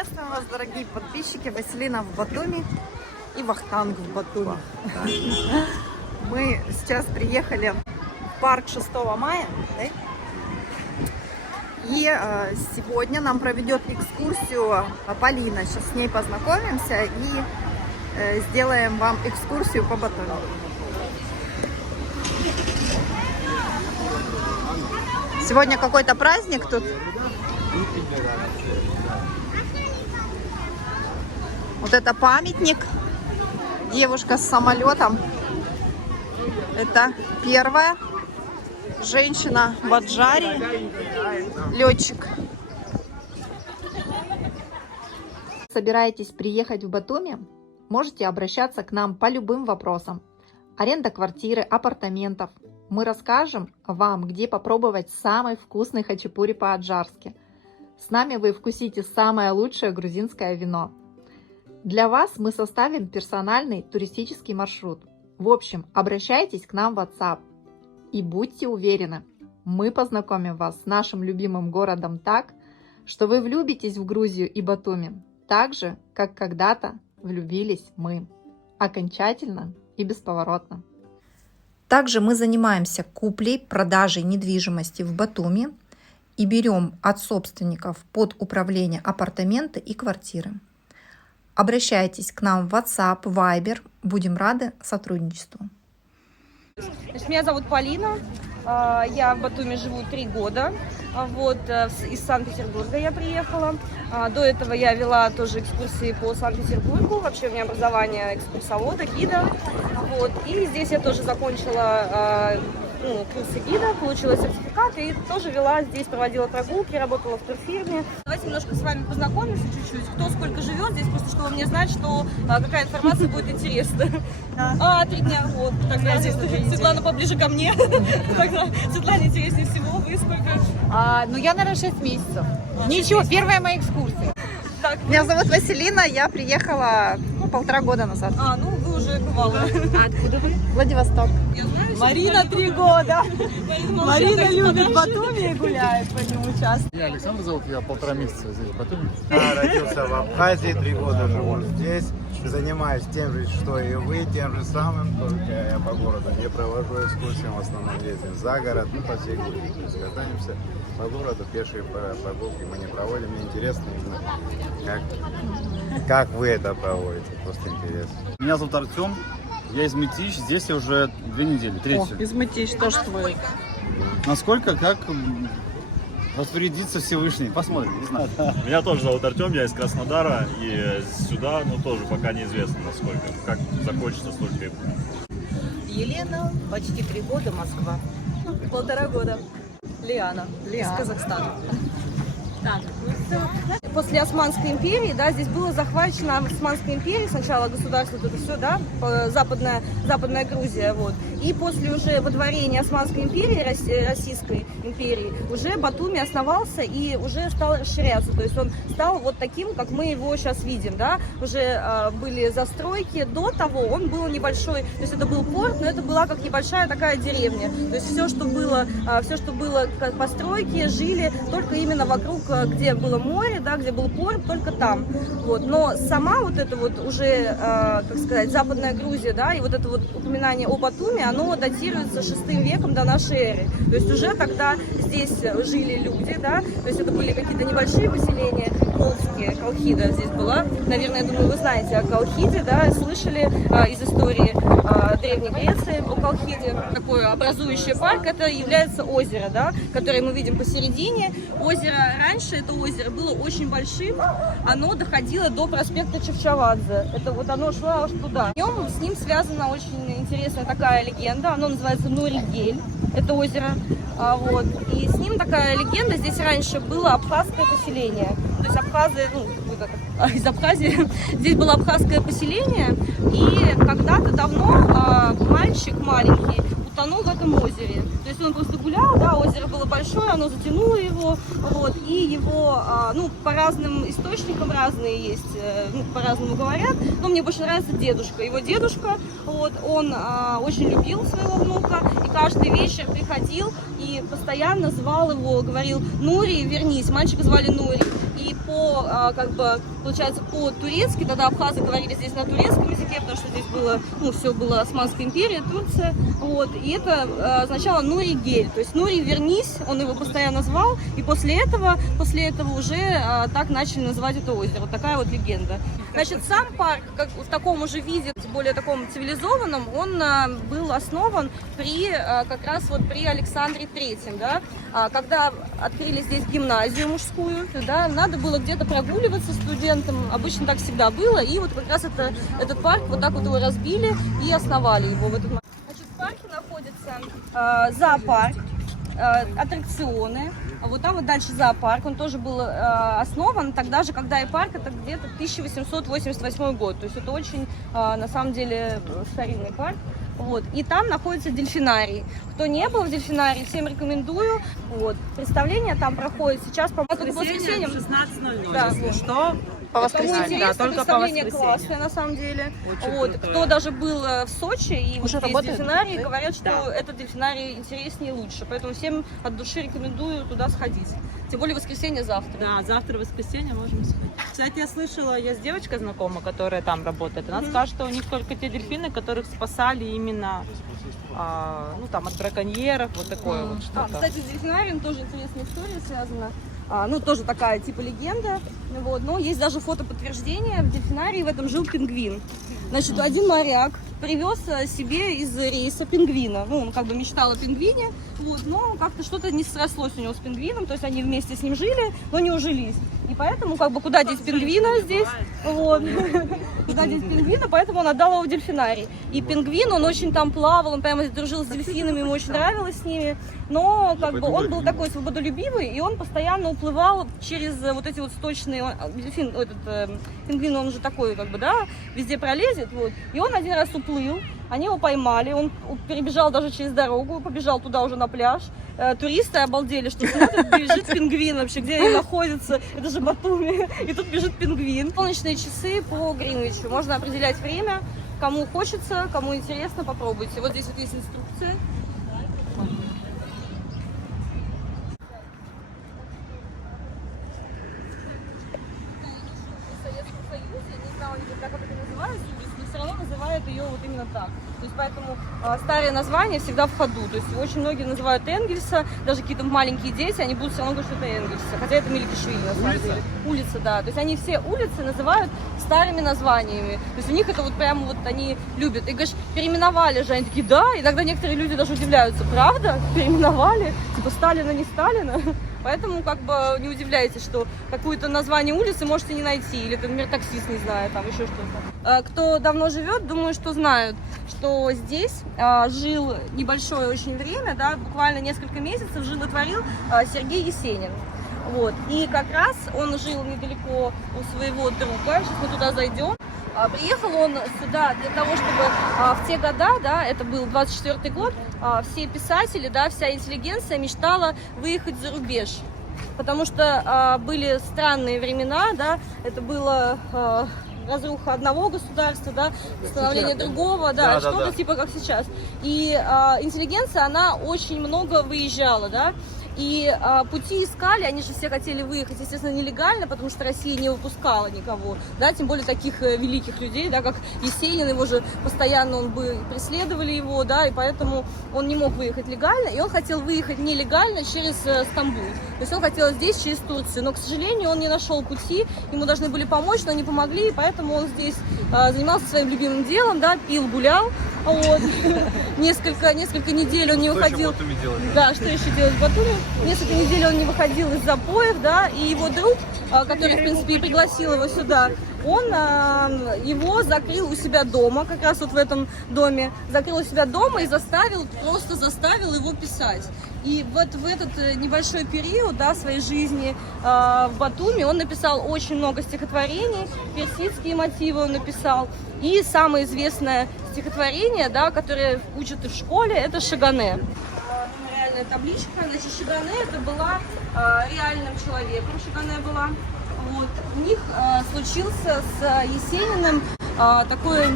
Приветствуем вас, дорогие подписчики. Василина в Батуми и Вахтанг в Батуми. Мы сейчас приехали в парк 6 мая. Да? И сегодня нам проведет экскурсию Полина. Сейчас с ней познакомимся и сделаем вам экскурсию по Батуми. Сегодня какой-то праздник тут. Вот это памятник. Девушка с самолетом. Это первая женщина в Аджаре. Летчик. Собираетесь приехать в Батуми? Можете обращаться к нам по любым вопросам. Аренда квартиры, апартаментов. Мы расскажем вам, где попробовать самый вкусный хачапури по-аджарски. С нами вы вкусите самое лучшее грузинское вино. Для вас мы составим персональный туристический маршрут. В общем, обращайтесь к нам в WhatsApp. И будьте уверены, мы познакомим вас с нашим любимым городом так, что вы влюбитесь в Грузию и Батуми, так же, как когда-то влюбились мы. Окончательно и бесповоротно. Также мы занимаемся куплей, продажей недвижимости в Батуми и берем от собственников под управление апартаменты и квартиры. Обращайтесь к нам в WhatsApp, Viber. Будем рады сотрудничеству. Меня зовут Полина. Я в Батуми живу 3 года. Вот, из Санкт-Петербурга я приехала. До этого я вела тоже экскурсии по Санкт-Петербургу. Вообще у меня образование экскурсовода, гида. Вот. И здесь я тоже закончила курсы гида, получила сертификат и тоже вела здесь, проводила прогулки, работала в турфирме. Давайте немножко с вами познакомимся чуть-чуть, кто сколько живет здесь, просто чтобы мне знать, что какая информация будет интересна. 3 дня, вот. Тогда здесь Светлана поближе ко мне. Тогда Светлане интереснее всего. Вы сколько? Я, наверное, 6 месяцев. Ничего, первая моя экскурсия. Меня зовут Василина, я приехала 1,5 года назад. Вы уже бывала. Откуда вы? Владивосток. Я знаю, Марина 3 года. Марина любит Батуми. Батуми и гуляет по нему часто. Меня Александр зовут, я 1,5 месяца здесь в Батуми. Я родился в Абхазии, 3 года живу здесь. Занимаюсь тем же, что и вы, тем же самым, только я по городу не провожу экскурсии, в основном ездим за город, по всей Грузии. То есть катаемся по городу, пешие прогулки мы не проводим. Мне интересно именно, как вы это проводите, просто интересно. Меня зовут Артем, я из Мытищ, здесь я уже 2 недели, 3-ю. Из Мытищ, тоже твой. Насколько, как распорядится Всевышний, посмотрим, не знаю. Меня тоже зовут Артем, я из Краснодара, и сюда, тоже пока неизвестно насколько, как закончится, столько и будет. Елена, почти 3 года, Москва. 1,5 года. Лиана. Из Казахстана. После Османской империи, здесь было захвачено Османской империей, сначала государство, это все, западная Грузия, вот. И после уже водворения Османской империи, Российской империи, уже Батуми основался и уже стал расширяться, то есть он стал вот таким, как мы его сейчас видим, уже были застройки, до того он был небольшой, то есть это был порт, но это была как небольшая такая деревня, то есть все, что было как постройки, жили только именно вокруг, где было море, где был порт, только там. Вот. Но сама вот эта вот уже, западная Грузия, и вот это вот упоминание о Батуми, оно датируется 6 веком до нашей эры. То есть уже тогда здесь жили люди, то есть это были какие-то небольшие поселения, Колхида здесь была. Наверное, я думаю, вы знаете о Колхиде, слышали из истории Древней Греции о Колхиде. Такое образующее парк, это является озеро, которое мы видим посередине. Озеро, раньше это озеро было очень большим, оно доходило до проспекта Чавчавадзе. Это вот оно шло аж туда. С ним связана очень интересная такая легенда, оно называется Нуригель, это озеро. И с ним такая легенда, здесь раньше было абхазское поселение. То есть абхазы, из Абхазии, здесь было абхазское поселение, и когда-то давно мальчик маленький утонул в этом озере. То есть он просто гулял, озеро было большое, оно затянуло его, и его, по разным источникам разные есть, по-разному говорят, но мне больше нравится дедушка. Его дедушка, он очень любил своего внука, и каждый вечер приходил и постоянно звал его, говорил: «Нури, вернись». Мальчика звали Нури. И как бы, получается, по-турецки, тогда абхазы говорили здесь на турецком языке, потому что здесь было, ну, все было Османская империя, Турция, вот, и это означало Нури Гель, то есть Нури, вернись, он его постоянно звал, и после этого уже так начали называть это озеро, вот такая вот легенда. Значит, сам парк, как в таком уже виде, более таком цивилизованном, он был основан как раз вот при Александре Третьем, да, когда открыли здесь гимназию мужскую, да, надо было где-то прогуливаться студентам, обычно так всегда было, и вот как раз этот парк, вот так вот его разбили и основали его в этот момент. Значит, в парке находится зоопарк, аттракционы, а вот там вот дальше зоопарк, он тоже был основан тогда же, когда и парк, это где-то 1888 год, то есть это очень, на самом деле, старинный парк. Вот. И там находится дельфинарий. Кто не был в дельфинарии, всем рекомендую. Вот. Представление там проходит сейчас по воскресеньям. 16:00, да. если что. По воскресеньям, да, только представление по классное на самом деле. Вот. Кто даже был в Сочи и уже вот здесь дельфинарий, говорят, что этот дельфинарий интереснее и лучше. Поэтому всем от души рекомендую туда сходить. Тем более воскресенье завтра. Да, завтра воскресенье можем сходить. Кстати, я слышала, есть девочка знакомая, которая там работает. Она сказала, что у них только те дельфины, которых спасали именно ну, там, от браконьеров, вот такое вот что-то. Кстати, с дельфинарием тоже интересная история связана. Ну, тоже такая типа легенда. Вот, но есть даже фотоподтверждение. В дельфинарии в этом жил пингвин. Значит, один моряк привез себе из рейса пингвина. Ну, он как бы мечтал о пингвине, вот, но как-то что-то не срослось у него с пингвином, то есть они вместе с ним жили, но не ужились. И поэтому, как бы, куда деть пингвина здесь? Вот. Куда деть пингвина, поэтому он отдал его в дельфинарий. И пингвин, он очень там плавал, он прямо дружил с дельфинами, ему очень нравилось с ними. Но, как бы, он был такой свободолюбивый, и он постоянно уплывал через вот эти вот сточные... Пингвин, он же такой, как бы, да, везде пролезет, вот. И он один раз уплыл, они его поймали, он перебежал даже через дорогу, побежал туда уже на пляж. Туристы обалдели, что смотрят, бежит пингвин вообще, где они находятся, это же Батуми, и тут бежит пингвин. Солнечные часы по Гринвичу, можно определять время, кому хочется, кому интересно, попробуйте. Вот здесь вот есть инструкция. В Советском Союзе, не знаю, как это называется, но все равно называют ее вот именно так. То есть поэтому старые названия всегда в ходу. То есть очень многие называют Энгельса, даже какие-то маленькие дети, они будут все равно говорить, что это Энгельса. Хотя это Меликишвили на самом деле. Улица, да. То есть они все улицы называют старыми названиями. То есть у них это вот прямо вот они любят. И говоришь, переименовали же. Они такие, да. Иногда некоторые люди даже удивляются. Правда? Переименовали? Типа Сталина, не Сталина? Поэтому как бы не удивляйтесь, что какое-то название улицы можете не найти. Или, например, таксист, не знаю, там еще что-то. Кто давно живет, думаю, что знают, что здесь жил небольшое очень время, да, буквально несколько месяцев жил и творил Сергей Есенин. Вот. И как раз он жил недалеко у своего друга. Сейчас мы туда зайдем. Приехал он сюда для того, чтобы в те года, да, это был 24-й год, все писатели, да, вся интеллигенция мечтала выехать за рубеж. Потому что были странные времена, да, это было разруха одного государства, да, становление другого, да, что-то типа как сейчас. И интеллигенция, она очень много выезжала, да. И пути искали, они же все хотели выехать, естественно, нелегально, потому что Россия не выпускала никого, да, тем более таких великих людей, да, как Есенин, его же постоянно преследовали его, да, и поэтому он не мог выехать легально, и он хотел выехать нелегально через Стамбул, то есть он хотел здесь через Турцию, но, к сожалению, он не нашел пути, ему должны были помочь, но не помогли, и поэтому он здесь занимался своим любимым делом, да, пил, гулял, вот, несколько недель он не выходил. Да, что еще делать в Батуми? Несколько недель он не выходил из запоев, да, и его друг, который, в принципе, и пригласил его сюда, он его закрыл у себя дома, как раз вот в этом доме, закрыл у себя дома и просто заставил его писать. И вот в этот небольшой период, да, своей жизни в Батуми он написал очень много стихотворений, персидские мотивы он написал. И самое известное стихотворение, да, которое учат и в школе, это «Шагане». Мемориальная табличка, значит, Шагане это была реальным человеком, Шагане была. Вот. У них случился с Есениным такой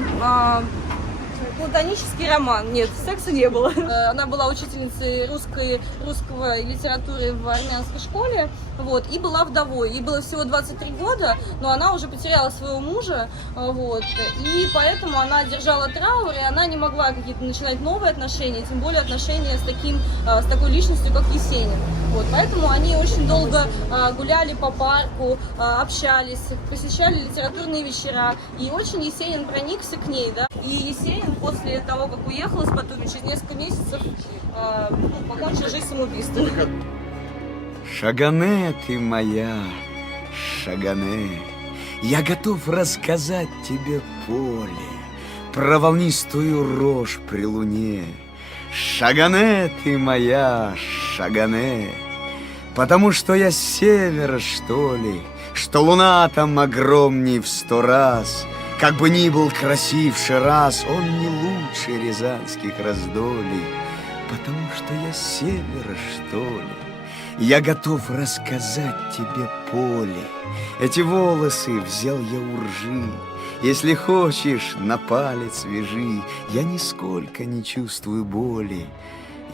платонический роман. Нет, секса не было. Она была учительницей русского литературы в армянской школе, вот, и была вдовой. Ей было всего 23 года, но она уже потеряла своего мужа, вот, и поэтому она держала траур, и она не могла какие-то начинать новые отношения, тем более отношения с такой личностью, как Есенин. Вот, поэтому они очень долго гуляли по парку, общались, посещали литературные вечера, и очень Есенин проникся к ней, да. И Есенин после того, как уехал из Батуми, через несколько месяцев покончил жизнь самоубийством. Шагане ты моя, Шагане, я готов рассказать тебе поле про волнистую рожь при луне. Шагане ты моя, Шагане, потому что я с севера, что ли, что луна там огромней в 100 раз. Как бы ни был красив Шираз, он не лучше рязанских раздолей, потому что я с севера, что ли. Я готов рассказать тебе поле. Эти волосы взял я у ржи. Если хочешь, на палец вяжи. Я нисколько не чувствую боли.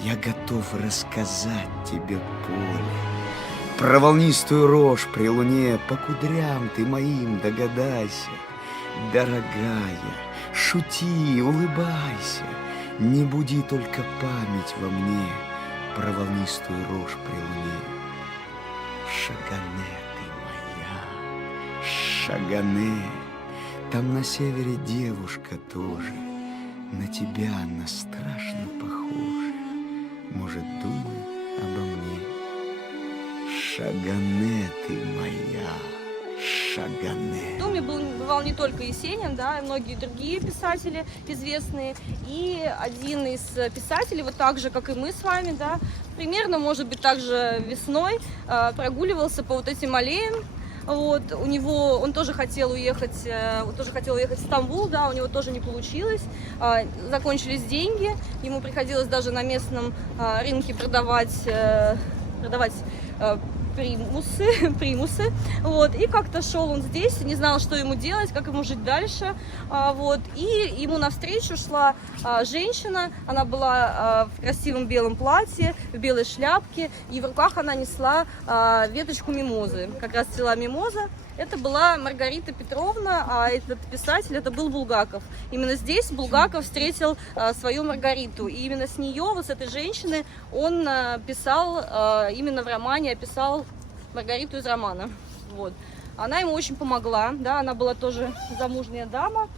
Я готов рассказать тебе поле. Про волнистую рожь при луне, по кудрям ты моим догадайся. Дорогая, шути, улыбайся, не буди только память во мне про волнистую рожь при луне. Шагане ты моя, Шагане, там на севере девушка тоже, на тебя она страшно похожа, может, думает обо мне. Шагане ты моя, Шагане. В доме бывал не только Есенин, да, и многие другие писатели известные. И один из писателей, вот так же, как и мы с вами, да, примерно, может быть, также весной прогуливался по вот этим аллеям. Вот, он тоже хотел уехать в Стамбул, да, у него тоже не получилось, закончились деньги, ему приходилось даже на местном рынке продавать примусы, вот, и как-то шел он здесь, не знал, что ему делать, как ему жить дальше, вот, и ему навстречу шла женщина, она была в красивом белом платье, в белой шляпке, и в руках она несла веточку мимозы, как раз цвела мимоза. Это была Маргарита Петровна, а этот писатель, это был Булгаков. Именно здесь Булгаков встретил свою Маргариту, и именно с нее, вот с этой женщины, он писал, именно в романе описал Маргариту из романа. Вот. Она ему очень помогла, да, она была тоже замужняя дама,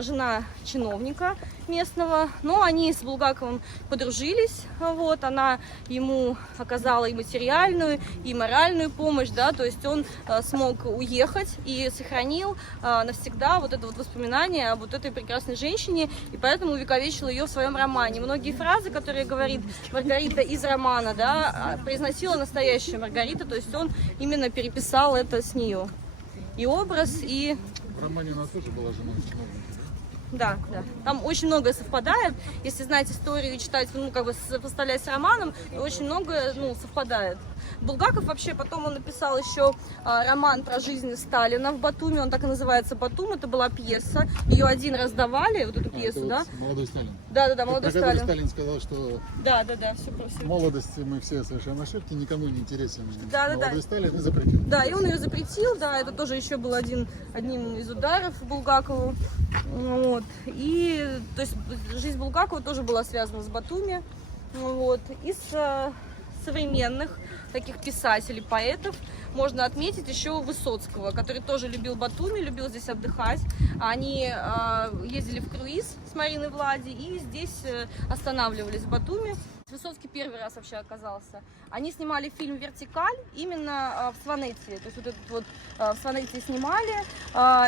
жена чиновника местного, но они с Булгаковым подружились, вот, она ему оказала и материальную, и моральную помощь, да, то есть он смог уехать и сохранил навсегда вот это вот воспоминание об вот этой прекрасной женщине, и поэтому увековечил ее в своем романе. Многие фразы, которые говорит Маргарита из романа, да, произносила настоящая Маргарита, то есть он именно переписал это с нее. И образ, и... В романе она тоже была женой чиновника. Да, да. Там очень многое совпадает. Если знать историю и читать, ну, как бы сопоставлять с романом, то очень многое, ну, совпадает. Булгаков вообще потом он написал еще роман про жизнь Сталина в Батуми, он так и называется «Батум», это была пьеса, ее один раз давали, вот эту пьесу, да? Вот «Молодой Сталин». Да, «Молодой Сталин». Сталин сказал, что да, все. в молодости мы все совершаем ошибки, никому не интересен. Да. Молодой Сталин и запретил. Да, и он ее запретил, да, это тоже еще был одним из ударов Булгакову. Вот. И, то есть, жизнь Булгакова тоже была связана с Батуми. Вот. Из современных таких писателей, поэтов можно отметить еще Высоцкого, который тоже любил Батуми, любил здесь отдыхать. Они ездили в круиз с Мариной Влади и здесь останавливались в Батуми. Высоцкий первый раз вообще оказался. Они снимали фильм «Вертикаль» именно в Сванетии. То есть вот этот вот в Сванетии снимали.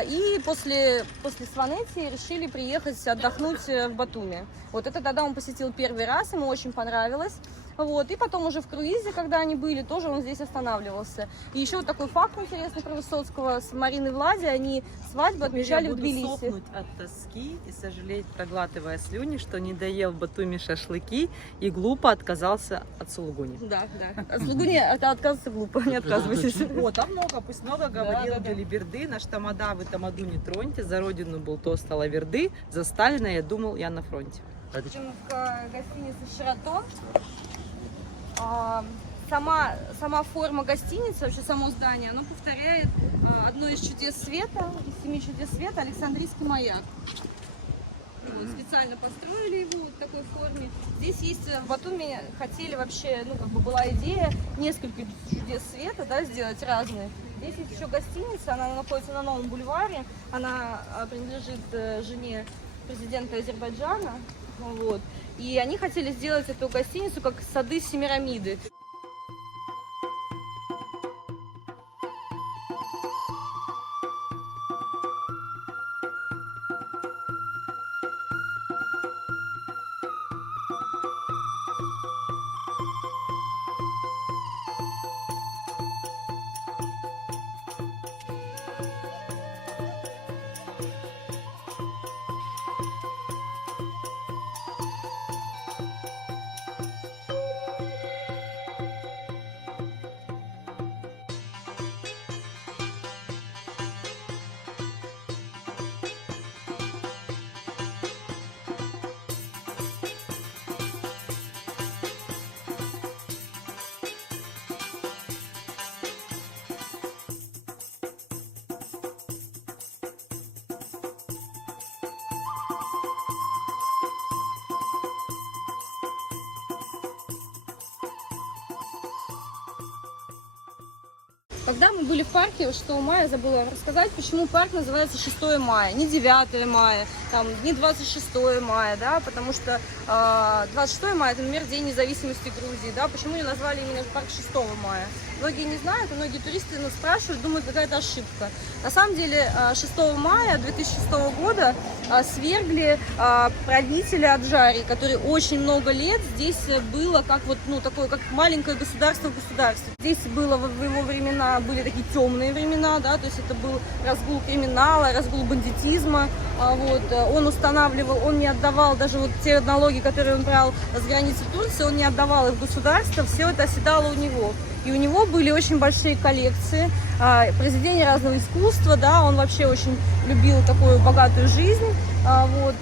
И после Сванетии решили приехать отдохнуть в Батуми. Вот это тогда он посетил первый раз, ему очень понравилось. Вот, и потом уже в круизе, когда они были, тоже он здесь останавливался. И еще вот такой факт интересный про Высоцкого. С Мариной Влади они свадьбу отмечали Я в буду Тбилиси. сохнуть от тоски и сожалеть, проглатывая слюни, что не доел в Батуми шашлыки и глупо отказался от сулугуни. Да, да. От Сулугуни это отказываться глупо, не отказывайтесь. О, там много, пусть много говорил да, да. Белиберды, наш тамада, вы тамаду не троньте, за родину был тост Алаверды, за Сталина я думал, я на фронте. В общем, в гостинице «Шератон». Сама форма гостиницы, вообще само здание, оно повторяет одно из чудес света, из 7 чудес света, Александрийский маяк. Вот, специально построили его вот в такой форме. Здесь есть, в Батуми хотели вообще, ну как бы была идея несколько чудес света, да, сделать разные. Здесь есть еще гостиница, она находится на Новом бульваре, она принадлежит жене президента Азербайджана. Вот. И они хотели сделать эту гостиницу как сады Семирамиды. Когда мы были в парке 6 мая, забыла вам рассказать, почему парк называется 6 мая, не 9 мая, там, не 26 мая, да, потому что 26 мая, это, например, День независимости Грузии, да, почему не назвали именно парк 6 мая. Многие не знают, и многие туристы нас спрашивают, думают, какая-то ошибка. На самом деле 6 мая 2006 года свергли правителя Аджарии, который очень много лет здесь было как вот, ну, такое, как маленькое государство в государстве. Здесь было в его времена, были такие темные времена, да, то есть это был разгул криминала, разгул бандитизма, вот, он устанавливал, он не отдавал даже вот те налоги, которые он брал с границы Турции, он не отдавал их в государство, все это оседало у него. И у него были очень большие коллекции произведений разного искусства, да, он вообще очень любил такую богатую жизнь, вот,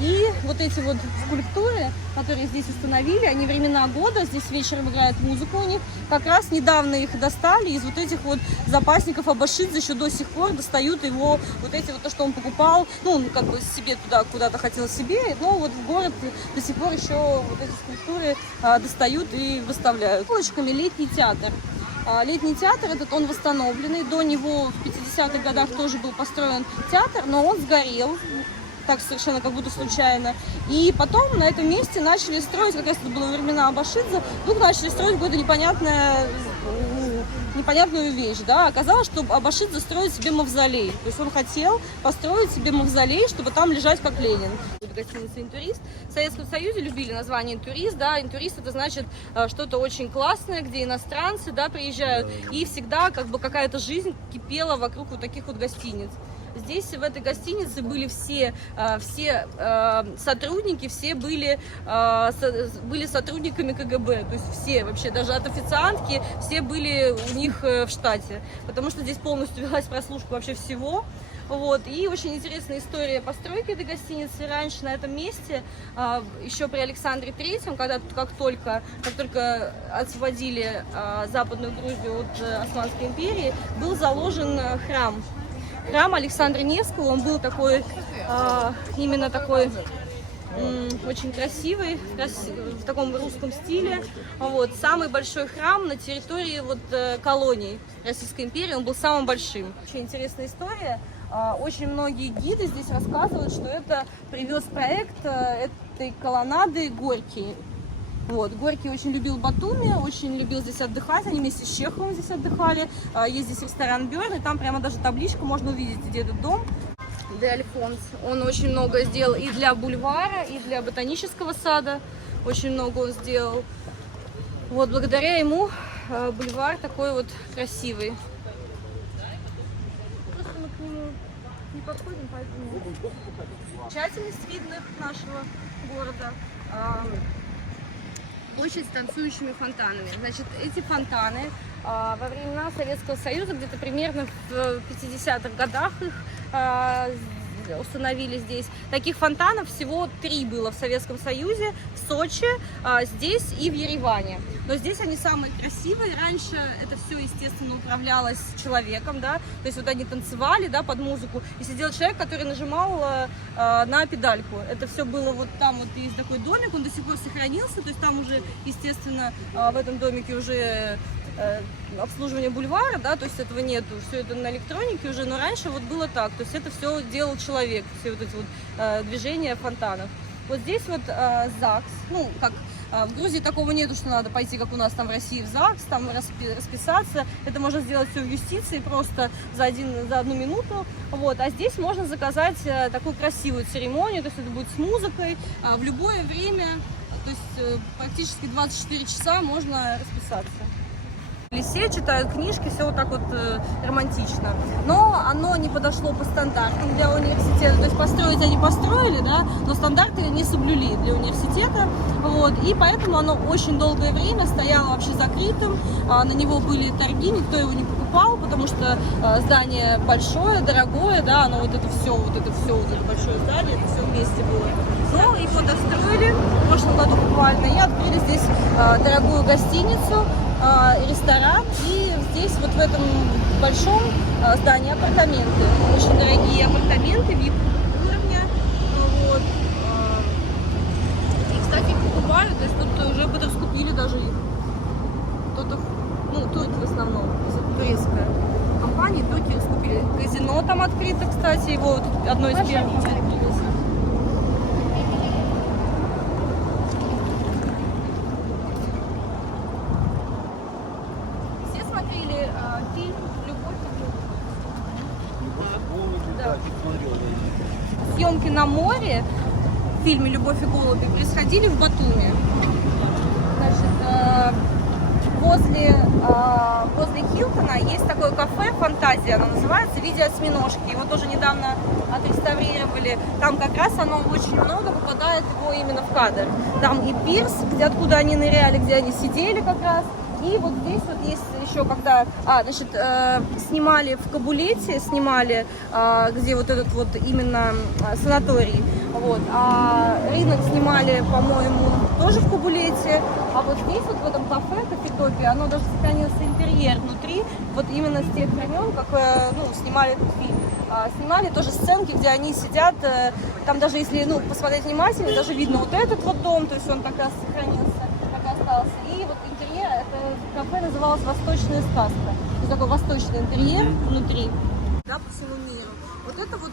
и вот эти вот скульптуры, которые здесь установили, они времена года, здесь вечером играет музыка у них, как раз недавно их достали из вот этих вот запасников Абашидзе, еще до сих пор достают его, вот эти вот то, что он покупал, ну, он как бы себе туда куда-то хотел себе, но вот в город до сих пор еще вот эти скульптуры достают и выставляют. Полочками летний театр. Летний театр этот, он восстановленный, до него в 50-х годах тоже был построен театр, но он сгорел, так совершенно как будто случайно. И потом на этом месте начали строить, как раз это было времена Абашидзе, вдруг начали строить какую-то непонятную вещь, да, оказалось, что Абашидзе строит себе мавзолей, то есть он хотел построить себе мавзолей, чтобы там лежать как Ленин. Гостиница «Интурист». В Советском Союзе любили название «Интурист», да, «Интурист» это значит что-то очень классное, где иностранцы, да, приезжают, и всегда как бы какая-то жизнь кипела вокруг вот таких вот гостиниц. Здесь, в этой гостинице, были все сотрудники, все были сотрудниками КГБ, то есть все вообще, даже от официантки, все были у них в штате, потому что здесь полностью велась прослушка вообще всего. Вот. И очень интересная история постройки этой гостиницы. Раньше на этом месте, еще при Александре Третьем, когда тут как только освободили Западную Грузию от Османской империи, был заложен храм. Храм Александра Невского, он был такой, именно такой очень красивый, в таком русском стиле. Вот. Самый большой храм на территории вот, колоний Российской империи, он был самым большим. Очень интересная история. Очень многие гиды здесь рассказывают, что это привез проект этой колоннады Горький. Вот. Горький очень любил Батуми, очень любил здесь отдыхать, они вместе с Чеховым здесь отдыхали. Есть здесь ресторан Бёрн, и там прямо даже табличку можно увидеть, где этот дом. Де Альфонс. Он очень много сделал и для бульвара, и для ботанического сада. Очень много он сделал. Вот, благодаря ему бульвар такой вот красивый. Просто мы к нему не подходим, поэтому тщательность видных нашего города. Площадь с танцующими фонтанами. Значит, эти фонтаны во времена Советского Союза, где-то примерно в 50-х годах их установили здесь. Таких фонтанов всего 3 было в Советском Союзе, в Сочи, здесь и в Ереване. Но здесь они самые красивые. Раньше это все, естественно, управлялось человеком, да, то есть вот они танцевали, да, под музыку, и сидел человек, который нажимал на педальку. Это все было вот там, вот есть такой домик, он до сих пор сохранился, то есть там уже, естественно, в этом домике уже обслуживание бульвара, да, то есть этого нету, все это на электронике уже, но раньше вот было так, то есть это все делал человек, все вот эти вот движения фонтанов. Вот здесь вот ЗАГС, ну, как в Грузии такого нету, что надо пойти, как у нас там в России, в ЗАГС, там расписаться, это можно сделать все в юстиции просто за одну минуту, вот, а здесь можно заказать такую красивую церемонию, то есть это будет с музыкой, в любое время, то есть практически 24 часа можно расписаться. В лесе читают книжки, все вот так вот романтично. Но оно не подошло по стандартам для университета. То есть построить они построили, да, но стандарты не соблюли для университета. Вот, и поэтому оно очень долгое время стояло вообще закрытым. На него были торги, никто его не покупал, потому что здание большое, дорогое, да, оно вот это большое здание, это все вместе было. Но его достроили в прошлом году буквально и открыли здесь дорогую гостиницу, ресторан, и здесь вот в этом большом здании апартаменты, очень дорогие апартаменты VIP уровня, вот. И, кстати, их покупают, то есть тут уже подраскупили даже их. Кто-то, ну, турки в основном, турецкая компания, турки раскупили. Казино там открыто, кстати, его вот одно из первых открылось. Фильм «Любовь и голуби». Да. Съемки на море в фильме «Любовь и голуби» происходили в Батуми. Значит, возле Хилтона есть такое кафе «Фантазия», оно называется, в виде осьминожки. Его тоже недавно отреставрировали. Там как раз оно очень много попадает его именно в кадр. Там и пирс, откуда они ныряли, где они сидели как раз. И вот здесь вот есть еще, когда, снимали в Кабулете, где вот этот вот именно санаторий, вот, а рынок снимали, по-моему, тоже в Кабулете, а вот здесь вот в этом кафе, Кофетопия, оно даже сохранился интерьер внутри, вот именно с тех времен, как, снимали этот фильм. Снимали тоже сценки, где они сидят, там даже если, посмотреть внимательно, даже видно вот этот вот дом, то есть он как раз сохранился, так и остался. И вот интерьер, это кафе называлось «Восточная сказка». То есть такой восточный интерьер внутри, да, по всему миру. Вот это вот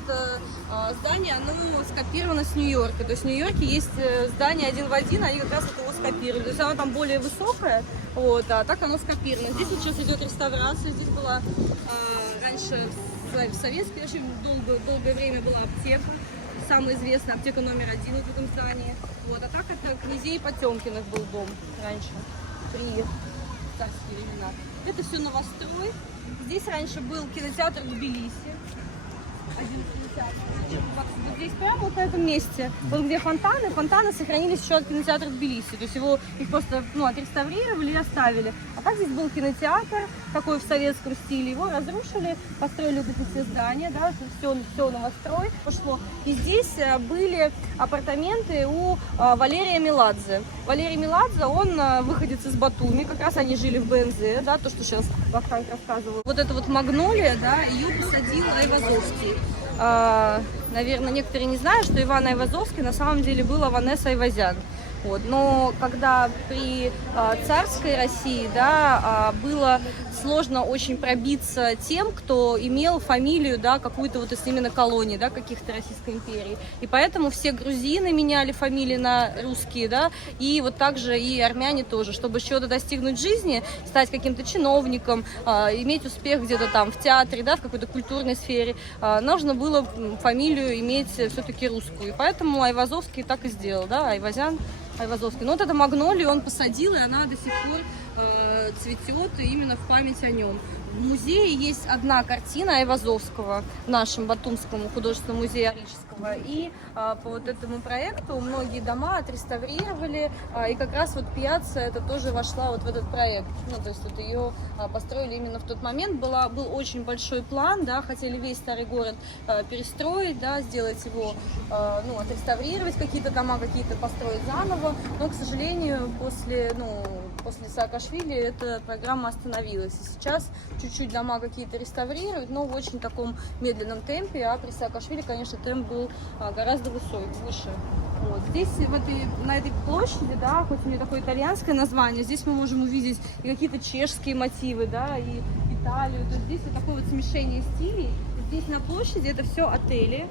здание, оно скопировано с Нью-Йорка. То есть в Нью-Йорке есть здание один в один, они как раз вот его скопировали. То есть оно там более высокое, вот, а так оно скопировано. Здесь вот сейчас идет реставрация. Здесь была раньше в советское, очень долгое время была аптека. Самая известная аптека номер 1 в этом здании. Вот, а так это князей Потемкиных был дом раньше, при царские времена. Это все новострой. Здесь раньше был кинотеатр Тбилиси. Один кинотеатр. Вот здесь прямо вот на этом месте, вот где фонтаны сохранились еще от кинотеатра Тбилиси. То есть их просто отреставрировали и оставили. А так здесь был кинотеатр, такой в советском стиле. Его разрушили, построили вот эти все здания, да, все новострой пошло. И здесь были апартаменты у Валерия Меладзе. Валерий Меладзе, он выходец из Батуми, как раз они жили в БНЗ, да, то, что сейчас Вахтанг рассказывал. Вот это вот магнолия, да, ее посадил Айвазовский. Наверное, некоторые не знают, что Иван Айвазовский на самом деле был Аванес Айвазян. Вот. Но когда при царской России, да, было сложно очень пробиться тем, кто имел фамилию, да, какую-то вот из именно колонии, да, каких-то Российской империи. И поэтому все грузины меняли фамилии на русские, да, и вот также и армяне тоже, чтобы чего-то достигнуть в жизни, стать каким-то чиновником, иметь успех где-то там в театре, да, в какой-то культурной сфере, нужно было фамилию иметь все-таки русскую. И поэтому Айвазовский так и сделал, да, Айвазян. Айвазовской. Но вот это магнолию он посадил, и она до сих пор цветет именно в память о нем. В музее есть одна картина Айвазовского в нашем Батумском художественном музее Арического. И по вот этому проекту многие дома отреставрировали, и как раз вот пьяцца это тоже вошла вот в этот проект. Ну, то есть вот ее построили именно в тот момент. Был очень большой план, да, хотели весь старый город перестроить, да, сделать его, ну, отреставрировать какие-то дома, какие-то построить заново. Но, к сожалению, после Саакашвили эта программа остановилась. И сейчас чуть-чуть дома какие-то реставрируют, но в очень таком медленном темпе, а при Саакашвили, конечно, темп был гораздо выше. Вот. Здесь, на этой площади, да, хоть у нее такое итальянское название, здесь мы можем увидеть и какие-то чешские мотивы, да, и Италию. То есть здесь вот такое вот смешение стилей. Здесь на площади это все отели.